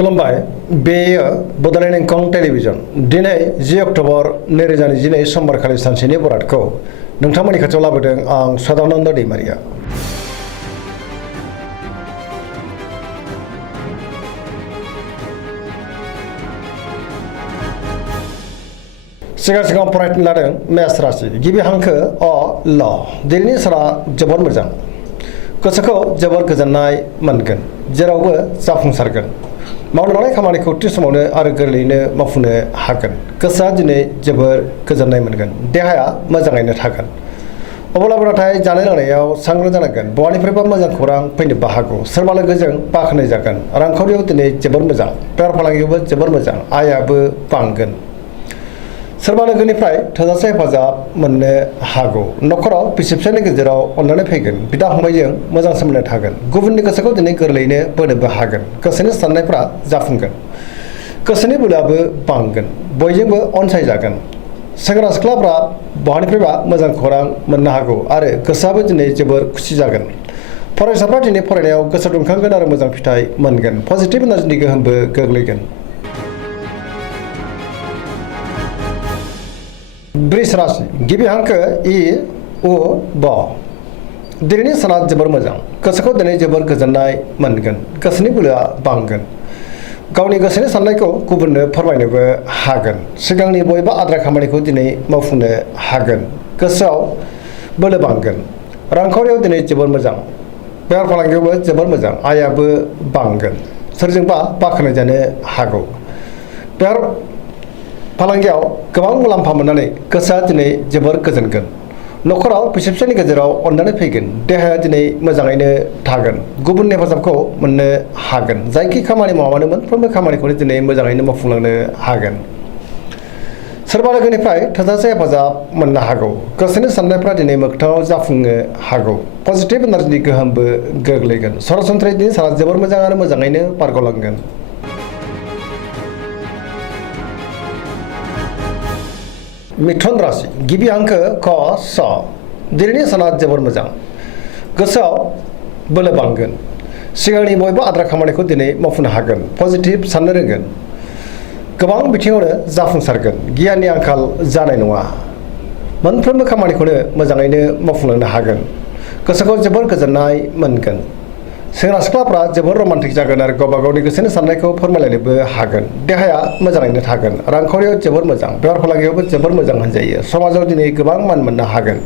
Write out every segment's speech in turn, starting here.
खुलुमबाय बेयो बड'लेण्ड इंखं टेलिभिजन दिनै 10 अक्ट'बर 2022 समबारखालि सानसेनि बरादखौ नोंथांमोननि खाथियाव लाबोदों आं सदानन्द दैमारिया। सिगां फरायनो लादों मेष राशि गिबि हांखो अ ल दिनैनि साना जोबोर मोजां गोसोखौ जोबोर गोजोननाय मोनगोन जेरावबो जाफुंसारगोन मावनो लानाय खामानिखौ थि समावनो आरो गोरलैयैनो मावफुंनो हागोन गोसोआ दिनै जोबोर गोजोननाय मोनगोन देहाया मोजाङैनो थागोन अब्लाबो नाथाय जानाय लोंनायाव सांग्रां जानांगोन बहानिफ्रायबा मोजां खौरां फैनोबो हागौ सोरबा लोगोजों बाख्नाय जागोन रांखावरियाव दिनै जोबोर मोजां बेफार फालांगियावबो जोबोर मोजां आयाबो बांगोन सोरबा लोगोनिफ्राय थोजासे हेफाजाब मोननो हागौ नखराव बिसि फिसायनि गेजेराव अनलायनाय फैगोन बिदा फंबायजों मोजां सोमोन्दो थागोन गुबुननि गोसोखौ दिनै गोरलैयैनो बोनोबो हागोन गोसोनि साननायफ्रा जाफुंगोन गोसोनि बोलोआबो बांगोन बयजोंबो अनसायजागोन सेंग्रा सिख्लाफ्रा बहानिफ्रायबा मोजां खौरां मोननो हागौ आरो गोसोआबो दिनै जोबोर खुसि जागोन फरायसाफ्रा दिनै फरायनायाव गोसो दुंखांगोन आरो मोजां फिथाइ मोनगोन पजिटिभ एनार्जिनि गोहोमबो गोग्लैगोन। वृष राशि गिबि हांखो इ उ ब दिनैनि साना जोबोर मोजां गोसोखौ दिनै जोबोर गोजोननाय मोनगोन गोसोनि बोलोआ बांगोन गावनि गोसोनि साननायखौ गुबुननो फोरमायनोबो हागोन सिगांनि बबेबा आद्रा खामानिखौ दिनै मावफुंनो हागोन गोसोआव बोलो बांगोन रांखावरियाव दिनै जोबोर मोजां बेफार फालांगियावबो जोबोर मोजां आयाबो बांगोन सोरजोंबा बाख्नाय जानो हागौ बेफार फालांगियाव गोबां मुलाम्फा मोननानै गोसोआ दिनै जोबोर गोजोनगोन नखराव बिसि फिसायनि गेजेराव अननानै फैगोन देहाया दिनै मोजाङैनो थागोन गुबुननि हेफाजाबखौ मोननो हागोन जायखि खामानि मावामानो मोनफ्रोमबो खामानिखौनो दिनै मोजाङैनो मावफुंलांनो हागोन सोरबा लोगोनिफ्राय थोजासे हेफाजाब मोननो हागौ गोसोनि साननायफ्रा दिनै मोगथाङाव जाफुंनो हागौ पजिटिभ एनार्जिनि गोहोमबो गोग्लैगोन सरासनस्रायै दिनै साना जोबोर मोजां आरो मोजाङैनो बारग'लांगोन। मिथुन राशि गिबि हांखो क स दिनैनि साना जोबोर मोजां गोसोआव बोलो बांगोन सिगांनि बबेबा आद्रा खामानिखौ दिनै मावफुंनो हागोन पजिटिभ साननो रोंगोन गोबां बिथिङावनो जाफुंसारगोन गियाननि आंखाल जानाय नङा मोनफ्रोमबो खामानिखौनो मोजाङैनो मावफुंलांनो हागोन गोसोखौ जोबोर गोजोननाय मोनगोन सेंग्रा सिख्लाफ्रा जोबोर रमान्टिक जागोन आरो गावबा गावनि गोसोनि साननायखौ फोरमायलायनोबो हागोन देहाया मोजाङैनो थागोन रांखावरियाव जोबोर मोजां बेफार फालांगियावबो जोबोर मोजां होनजायो समाजाव दिनै गोबां मान मोननो हागोन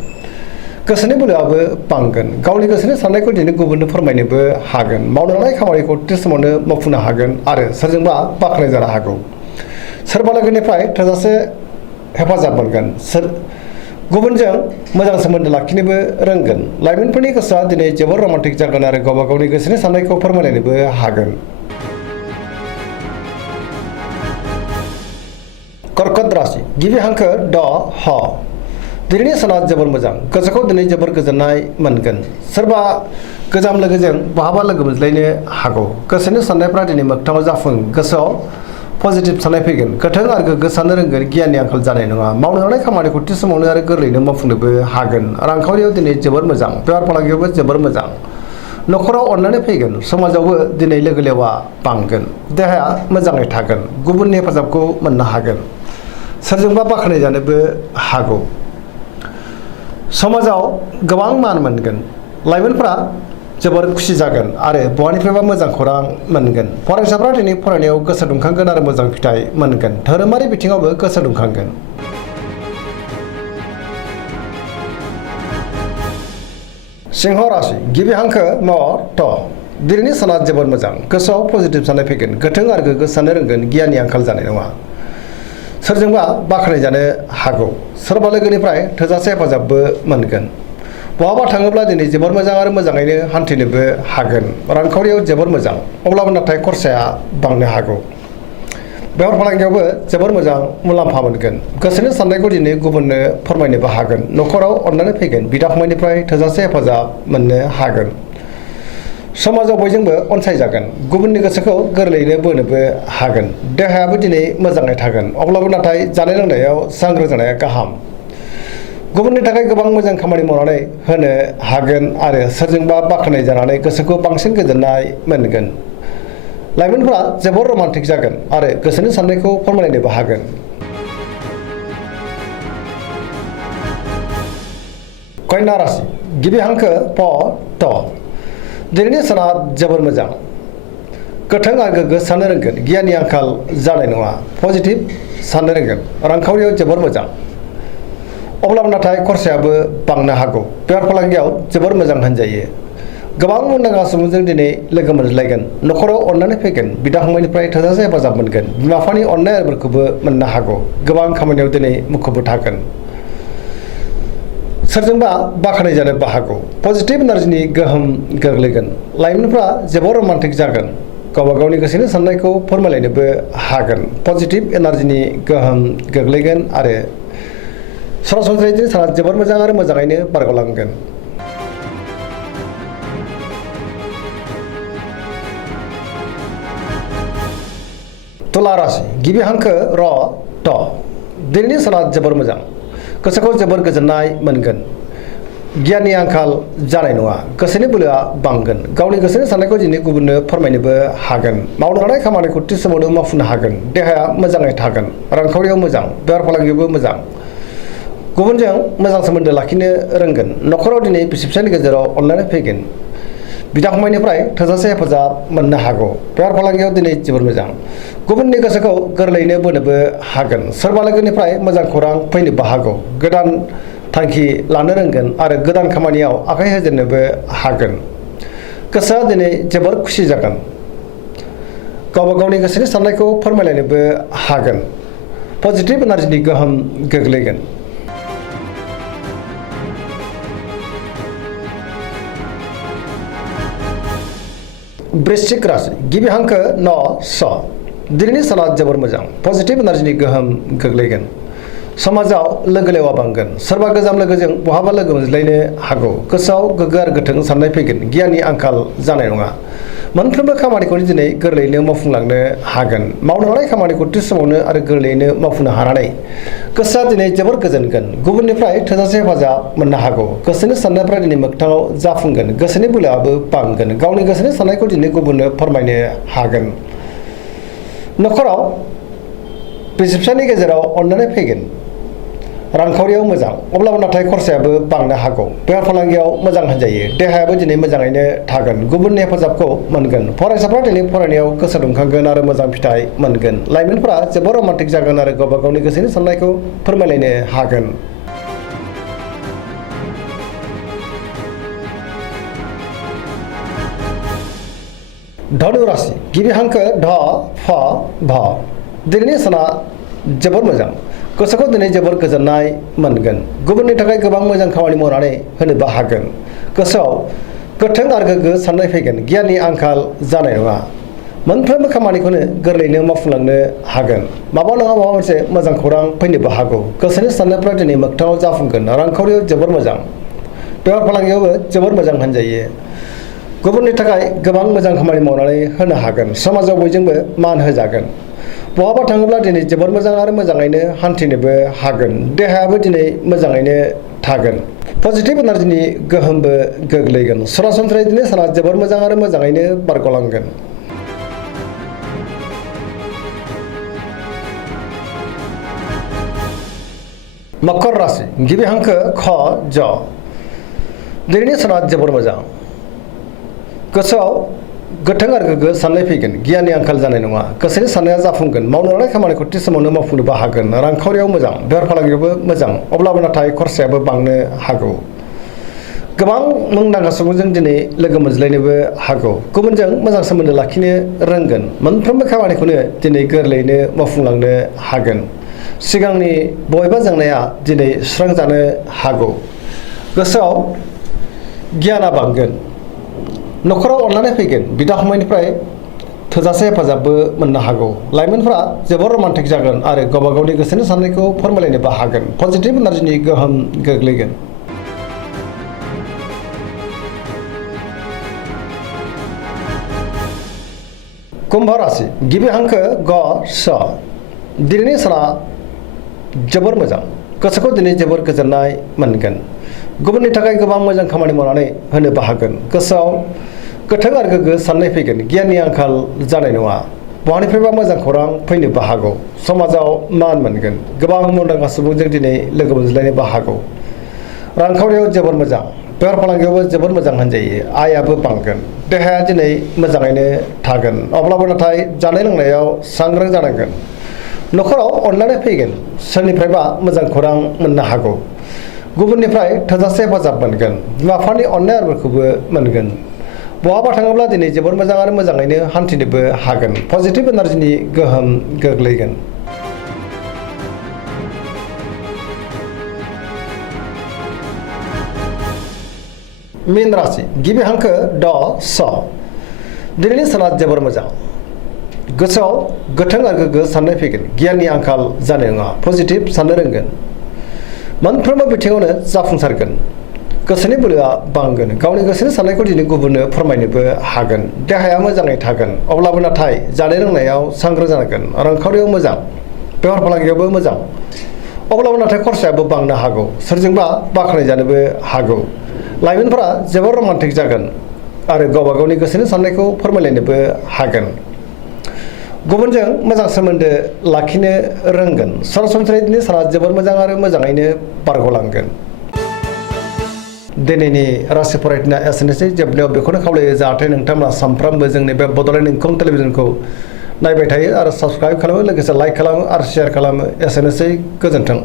गोसोनि बोलोआबो बांगोन गावनि गोसोनि साननायखौ दिनै गुबुननो फोरमायनोबो हागोन मावनो लानाय खामानिखौ थि समावनो मावफुंनो हागोन आरो सोरजोंबा बाख्नाय जानो हागौ सोरबा लोगोनिफ्राय थोजासे हेफाजाब मोनगोन गुबुनजों मोजां सोमोन्दो लाखिनोबो रोंगोन लाइमोनफोरनि गोसोआ दिनै जोबोर रमान्टिक जागोन आरो गावबा गावनि गोसोनि साननायखौ फोरमायलायनोबो हागोन। कर्कट राशि गिबि हांखो ड ह दिनैनि साना जोबोर मोजां गोसोखौ दिनै जोबोर गोजोननाय मोनगोन सोरबा गोजाम लोगोजों बहाबा लोगो मोनज्लायनो हागौ गोसोनि साननायफ्रा दिनै मोगथाङाव जाफुं गोसोआव पजिटिभ साननाय फैगोन गोथों आरो गोग्गो साननो रोंगोन गियाननि आंखाल जानाय नङा मावनो लानाय खामानिखौ थि समावनो आरो गोरलैयैनो मावफुंनोबो हागोन रांखावरियाव दिनै जोबोर मोजां बेफार फालांगियावबो जोबोर मोजां नखराव अननानै फैगोन समाजावबो दिनै लोगो लेवा बांगोन देहाया मोजाङै थागोन गुबुननि हेफाजाबखौ मोननो हागोन सोरजोंबा बाख्नाय जानोबो हागौ समाजाव गोबां मान मोनगोन लाइमोनफ्रा जोबोर खुसि जागोन आरो बहानिफ्रायबा मोजां खौरां मोनगोन फरायसाफ्रा दिनै फरायनायाव गोसो दुंखांगोन आरो मोजां फिथाइ मोनगोन धोरोमारि बिथिङावबो गोसो दुंखांगोन। सिंह राशि गिबि हांखो म थ दिनैनि साना जोबोर मोजां गोसोआव पजिटिभ साननाय फैगोन गोथों आरो गोग्गो साननो रोंगोन गियाननि आंखाल जानाय नङा सोरजोंबा बाख्नाय जानो हागौ सोरबा लोगोनिफ्राय थोजासे हेफाजाबबो मोनगोन बहाबा थाङोब्ला दिनै जोबोर मोजां आरो मोजाङैनो हान्थिनोबो हागोन रांखावरियाव जोबोर मोजां अब्लाबो नाथाय खरसाया बांनो हागौ बेफार फालांगियावबो जोबोर मोजां मुलाम्फा मोनगोन गोसोनि साननायखौ दिनै गुबुननो फोरमायनोबो हागोन नखराव अननानै फैगोन बिदा फंबायनिफ्राय थोजासे हेफाजाब मोननो हागोन समाजाव बयजोंबो अनसायजागोन गुबुननि गोसोखौ गोरलैयैनो बोनोबो हागोन देहायाबो दिनै मोजाङै थागोन अब्लाबो नाथाय जानाय लोंनायाव सांग्रां जानाया गाहाम गुबुननि थाखाय गोबां मोजां खामानि मावनानै होनो हागोन आरो सोरजोंबा बाख्नाय जानानै गोसोखौ बांसिन गोजोननाय मोनगोन लाइमोनफोरा जोबोर रमान्टिक जागोन आरो गोसोनि साननायखौ फोरमायलायनोबो हागोन। कन्या राशि गिबि हांखो प ट दिनैनि साना जोबोर मोजां गोथों आरो गोग्गो साननो रोंगोन गियाननि आंखाल जानाय नङा पजिटिभ साननो रोंगोन रांखावरियाव जोबोर मोजां अब्लाबो नाथाय खरसायाबो बांनो हागौ बेफार फालांगियाव जोबोर मोजां होनजायो गोबां मुंदांखा सुबुंजों दिनै लोगो मोनज्लायगोन न'खराव अननानै फैगोन बिदा फंबायनिफ्राय थोजासे हेफाजाब मोनगोन बिमा बिफानि अननाय आरिफोरखौबो मोननो हागौ गोबां खामानियाव दिनै मुखुबबो थागोन सोरजोंबा बाख्नाय जानोबो हागौ पजिटिभ एनार्जिनि गोहोम गोग्लैगोन लाइमोनफ्रा जोबोर रमान्टिक जागोन गावबा गावनि गोसोनि साननायखौ फोरमायलायनोबो हागोन पजिटिभ एनार्जिनि गोहोम गोग्लैगोन आरो सरासनस्रायै दिनै साना जोबोर मोजां आरो मोजाङैनो बारग'लांगोन। तुला राशि गिबि हांखो र ट दिनैनि साना जोबोर मोजां गोसोखौ जोबोर गोजोननाय मोनगोन गियाननि आंखाल जानाय नङा गोसोनि बोलोआ बांगोन गावनि गोसोनि साननायखौ दिनै गुबुननो फोरमायनोबो हागोन मावनो लानाय खामानिखौ थि समावनो मावफुंनो हागोन देहाया मोजाङै थागोन रांखावरियाव मोजां बेफार फालांगियावबो मोजां गुबुनजों मोजां सोमोन्दो लाखिनो रोंगोन न'खराव दिनै बिसि फिसायनि गेजेराव अनलायनाय फैगोन बिदा फंबायनिफ्राय थोजासे हेफाजाब मोननो हागौ बेफार फालांगियाव दिनै जोबोर मोजां गुबुननि गोसोखौ गोरलैयैनो बोनोबो हागोन सोरबा लोगोनिफ्राय मोजां खौरां फैनोबो हागौ गोदान थांखि लानो रोंगोन आरो गोदान खामानियाव आखाइ होजेननोबो हागोन गोसोआ दिनै जोबोर खुसि जागोन गावबा गावनि गोसोनि साननायखौ फोरमायलायनोबो हागोन पजिटिभ एनार्जिनि गोहोम गोग्लैगोन। वृश्चिक राशि गिबि हांखो न स दिनैनि साना जोबोर मोजां पजिटिभ एनार्जिनि गोहोम गोग्लैगोन समाजाव लोगो लेवा बांगोन सोरबा गोजाम लोगोजों बहाबा लोगो मोनज्लायनो हागौ गोसोआव गोग्गो आरो गोथों साननाय फैगोन गियाननि आंखाल जानाय नङा मोनफ्रोमबो खामानिखौनो दिनै गोरलैयैनो मावफुंलांनो हागोन मावनो लानाय खामानिखौ थि समावनो आरो गोरलैयैनो मावफुंनो हानानै गोसोआ दिनै जोबोर गोजोनगोन गुबुननिफ्राय थोजासे हेफाजाब मोननो हागौ गोसोनि साननायफ्रा दिनै मोगथाङाव जाफुंगोन गोसोनि बोलोआबो बांगोन गावनि गोसोनि साननायखौ दिनै गुबुननो फोरमायनो हागोन न'खराव बिसि फिसायनि गेजेराव अननानै फैगोन रांखावरियाव मोजां अब्लाबो नाथाय खरसायाबो बांनो हागौ बेफार फालांगियाव मोजां होनजायो देहायाबो दिनै मोजाङैनो थागोन गुबुननि हेफाजाबखौ मोनगोन फरायसाफ्रा दिनै फरायनायाव गोसो दुंखांगोन आरो मोजां फिथाइ मोनगोन लाइमोनफोरा जोबोर रमान्टिक जागोन आरो गावबा गावनि गोसोनि साननायखौ फोरमायलायनो हागोन। धनु राशि गिबि हांखो ध फ भ दिनैनि साना जोबोर मोजां गोसोखौ दिनै जोबोर गोजोननाय मोनगोन गुबुननि थाखाय गोबां मोजां खामानि मावनानै होनोबो हागोन गोसोआव गोथों आरो गोग्गो साननाय फैगोन गियाननि आंखाल जानाय नङा मोनफ्रोमबो खामानिखौनो गोरलैयैनो मावफुंलांनो हागोन माबा नङा माबा मोनसे मोजां खौरां फैनोबो हागौ गोसोनि साननायफ्रा दिनै मोगथाङाव जाफुंगोन रांखावरियाव जोबोर मोजां बेफार फालांगियावबो जोबोर मोजां होनजायो गुबुननि थाखाय गोबां मोजां खामानि मावनानै होनो हागोन समाजाव बयजोंबो मान होजागोन बहाबा थाङोब्ला दिनै जोबोर मोजां आरो मोजाङैनो हान्थिनोबो हागोन देहायाबो दिनै मोजाङैनो थागोन पजिटिभ एनार्जिनि गोहोमबो गोग्लैगोन सरासनस्रायै दिनै साना जोबोर मोजां आरो मोजाङैनो बारग'लांगोन। मकर राशि गिबि हांखो ख ज दिनैनि साना जोबोर मोजां गोसोआव गोथों आरो गोग्गो साननाय फैगोन गियाननि आंखाल जानाय नङा गोसोनि साननाया जाफुंगोन मावनो लानाय खामानिखौ थि समावनो मावफुंनोबो हागोन रांखावरियाव मोजां बेफार फालांगियावबो मोजां अब्लाबो नाथाय खरसायाबो बांनो हागौ गोबां मुंदांखा सुबुंजों दिनै लोगो मोनज्लायनोबो हागौ गुबुनजों मोजां सोमोन्दो लाखिनो रोंगोन मोनफ्रोमबो खामानिखौनो दिनै गोरलैयैनो मावफुंलांनो हागोन सिगांनि बबेबा जेंनाया दिनै सुस्रांजानो हागौ गोसोआव गियाना बांगोन न'खराव अननानै फैगोन बिदा फंबायनिफ्राय थोजासे हेफाजाबबो मोननो हागौ लाइमोनफ्रा जोबोर रमान्टिक जागोन आरो गावबा गावनि गोसोनि साननायखौ फोरमायलायनोबो हागोन पजिटिभ एनार्जिनि गोहोम गोग्लैगोन। कुम्भ राशि गिबि हांखो ग स दिनैनि साना जोबोर मोजां गोसोखौ दिनै जोबोर गोजोननाय मोनगोन गुबुननि थाखाय गोबां मोजां खामानि मावनानै होनोबो हागोन गोसोआव गोथों आरो गोग्गो साननाय फैगोन गियाननि आंखाल जानाय नङा बहानिफ्रायबा मोजां खौरां फैनोबो हागौ समाजाव मान मोनगोन गोबां मुंदांखा सुबुंजों दिनै लोगो मोनज्लायनोबो हागौ रांखावरियाव जोबोर मोजां बेफार फालांगियावबो जोबोर मोजां होनजायो आयाबो बांगोन देहाया दिनै मोजाङैनो थागोन अब्लाबो नाथाय जानाय लोंनायाव सांग्रां जानांगोन न'खराव अनलायनाय फैगोन सोरनिफ्रायबा मोजां खौरां मोननो हागौ गुबुननिफ्राय थोजासे हेफाजाब मोनगोन बिमा बिफानि अननाय आरोखौबो मोनगोन बहाबा थाङोब्ला दिनै जोबोर मोजां आरो मोजाङैनो हान्थिनोबो हागोन पजिटिभ एनार्जिनि गोहोम गोग्लैगोन मीन राशि गिबि हांखो ड स दिनैनि साना जोबोर मोजां गोसोआव गोथों आरो गोग्गो साननाय फैगोन गियाननि आंखाल जानाय नङा पजिटिभ साननो रोंगोन मोनफ्रोमबो बिथिङावनो जाफुंसारगोन गोसोनि बोलोआ बांगोन गावनि गोसोनि साननायखौ दिनै गुबुननो फोरमायनोबो हागोन देहाया मोजाङै थागोन अब्लाबो नाथाय जानाय लोंनायाव सांग्रां जानांगोन रांखावरियाव मोजां बेफार फालांगियावबो मोजां अब्लाबो नाथाय खरसायाबो बांनो हागौ सोरजोंबा बाख्नायजानोबो हागौ लाइमोनफोरा जोबोर रमान्टिक जागोन आरो गावबा गावनि गोसोनि साननायखौ फोरमायलायनोबो हागोन गुबुनजों मोजां सोमोन्दो लाखिनो रोंगोन सरासनस्रायै दिनै साना जोबोर मोजां आरो मोजाङैनो बारग'लांगोन दिनैनि राशि फरायथिना एसेनोसै जोबनायाव बेखौनो खावलायो जाहाथे नोंथांमोना सानफ्रामबो जोंनि बे बड'लेण्ड इंखं टेलिभिजनखौ नायबाय थायो आरो साबस्क्राइब खालामो लोगोसे लाइक खालामो आरो शेयार खालामो एसेनोसै गोजोन्थों